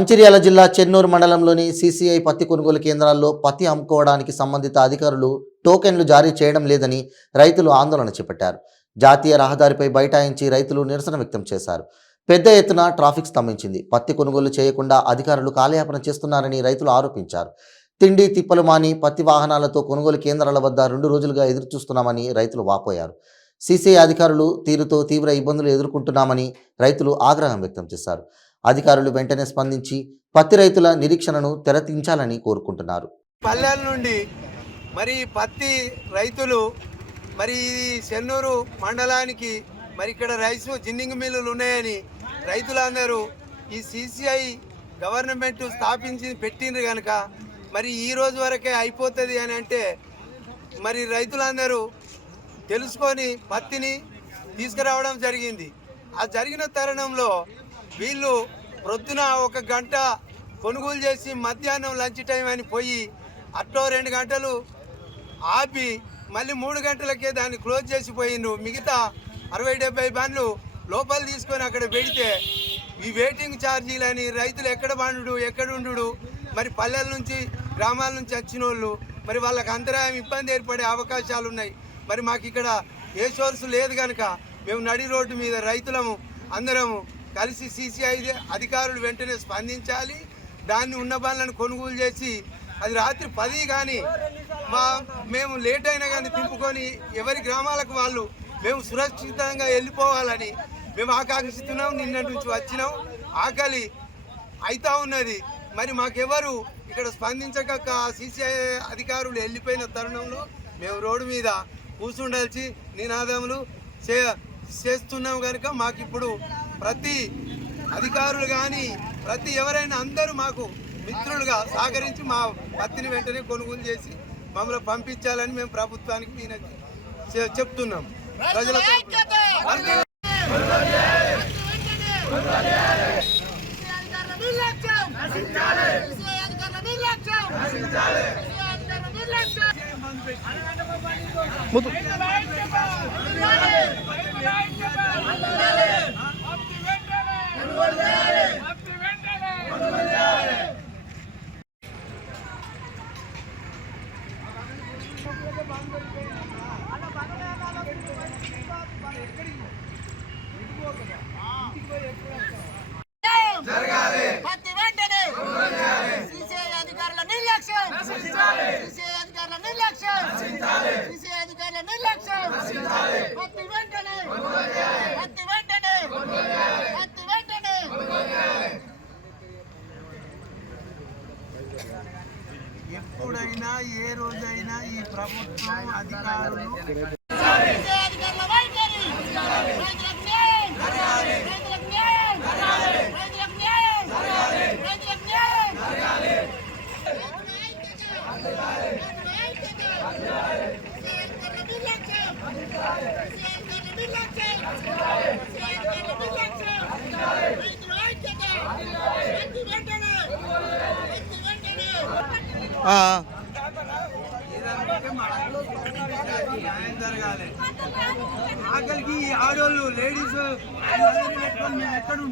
మంచిర్యాల జిల్లా చెన్నూరు మండలంలోని సీసీఐ పత్తి కొనుగోలు కేంద్రాల్లో పత్తి అమ్ముకోవడానికి సంబంధిత అధికారులు టోకెన్లు జారీ చేయడం లేదని రైతులు ఆందోళన చేపట్టారు. జాతీయ రహదారిపై బైఠాయించి రైతులు నిరసన వ్యక్తం చేశారు. పెద్ద ఎత్తున ట్రాఫిక్ స్తంభించింది. పత్తి కొనుగోలు చేయకుండా అధికారులు కాలయాపన చేస్తున్నారని రైతులు ఆరోపించారు. తిండి తిప్పలు మాని పత్తి వాహనాలతో కొనుగోలు కేంద్రాల వద్ద 2 రోజులుగా ఎదురుచూస్తున్నామని రైతులు వాపోయారు. సీసీఐ అధికారులు తీరుతో తీవ్ర ఇబ్బందులు ఎదుర్కొంటున్నామని రైతులు ఆగ్రహం వ్యక్తం చేశారు. అధికారులు వెంటనే స్పందించి పత్తి రైతుల నిరీక్షణను తెరదించాలని కోరుకుంటున్నారు. పల్లెల నుండి మరి పత్తి రైతులు మరి చెన్నూరు మండలానికి మరి ఇక్కడ రైస్ జిన్నింగ్ మిల్లులు ఉన్నాయని రైతులందరూ ఈ సీసీఐ గవర్నమెంట్ స్థాపించి పెట్టిండ్రు కనుక మరి ఈ రోజు వరకే అయిపోతుంది అని అంటే మరి రైతులందరూ తెలుసుకొని పత్తిని తీసుకురావడం జరిగింది. ఆ జరిగిన తరుణంలో వీళ్ళు ప్రొద్దున 1 గంట కొనుగోలు చేసి మధ్యాహ్నం లంచ్ టైం అని పోయి అట్టో 2 గంటలు ఆపి మళ్ళీ 3 గంటలకే దాన్ని క్లోజ్ చేసిపోయిండు. మిగతా 60-70 బండ్లు లోపల తీసుకొని అక్కడ పెడితే ఈ వెయిటింగ్ ఛార్జీలని రైతులు ఎక్కడ బండు ఎక్కడుండు మరి పల్లెల నుంచి గ్రామాల నుంచి వచ్చిన వాళ్ళు మరి వాళ్ళకి అంతరాయం ఇబ్బంది ఏర్పడే అవకాశాలు ఉన్నాయి. మరి మాకు ఇక్కడ ఏ సోర్సు లేదు కనుక మేము నడి రోడ్డు మీద రైతులము అందరము కలిసి సీసీఐ అధికారులు వెంటనే స్పందించాలి. దాన్ని ఉన్న బండ్లను కొనుగోలు చేసి అది రాత్రి 10 కానీ మేము లేట్ అయినా కానీ తింపుకొని ఎవరి గ్రామాలకు వాళ్ళు మేము సురక్షితంగా వెళ్ళిపోవాలని మేము ఆకాంక్షిస్తున్నాం. నిన్న నుంచి వచ్చినాం, ఆకలి అవుతా ఉన్నది. మరి మాకెవరు ఇక్కడ స్పందించక సీసీఐ అధికారులు వెళ్ళిపోయిన తరుణంలో మేము రోడ్డు మీద కూర్చుండాల్సి నినాదములు చేస్తున్నాం కనుక మాకు ఇప్పుడు ప్రతి అధికారులు కానీ ప్రతి ఎవరైనా అందరూ మాకు మిత్రులుగా సహకరించి మా పత్తిని వెంటనే కొనుగోలు చేసి మమ్మల్ని పంపించాలని మేము ప్రభుత్వానికి చెప్తున్నాం. ప్రజలకు ఎప్పుడైనా ఏ రోజైనా ఈ ప్రభుత్వం అధికారులు జరగాలి. ఆకలికి ఆడోళ్ళు లేడీస్ ఎక్కడ నిర్లక్ష్యం